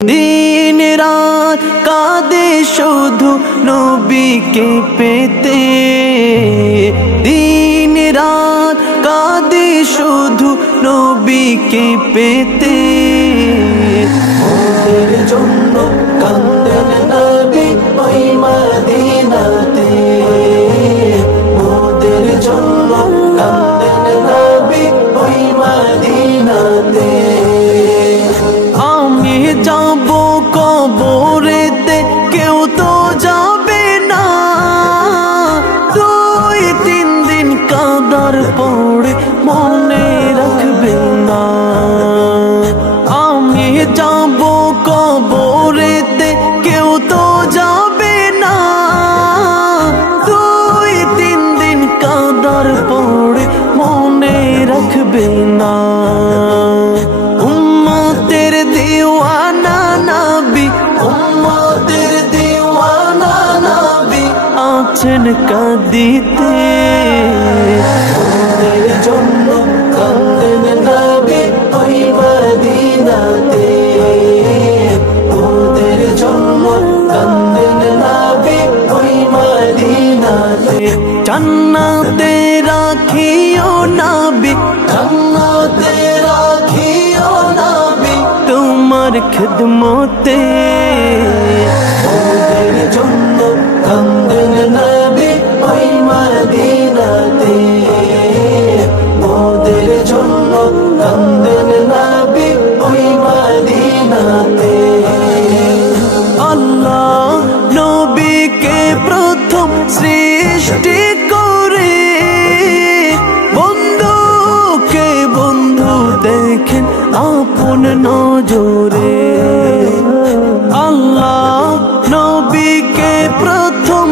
दिन रात कादे शुधु नबीके पेते, दिन रात कादे शुधु नबीके पेते। मोদের জন্য কাঁদেন নবী ওই মদিনাতে, মোদের জন্য কাঁদেন নবী ওই মদিনাতে। আমি যাব কবরেতে কেউ তো যাবে না, 2-3 দিন কাদার পড়ে মনে রাখবে না। আমি যাব কবরেতে কেউ তো যাবে না, 2-3 দিন কাদার পড়ে মনে রাখবে না। উম্মতের দিওয়ানা নবী, উম্মতের দিওয়ানা নবী আছেন কাঁদিতে। মোদের জন্য কাঁদেন নবী ওই মদিনাতে, মোদের জন্য কাঁদেন নবী ওই মদিনাতে। জান্নাতে রাখিও নবী, জান্নাতে রাখিও নবী তোমার খিদমতে। মোদের জন্য কাঁদেন নবী ওই মদিনাতে, মোদের জন্য কাঁদেন নবী ওই মদিনাতে। আল্লাহ নবীকে প্রথম সৃষ্টি করে বন্ধুকে বন্ধু দেখেন আপন নজরে। আল্লাহ নবীকে প্রথম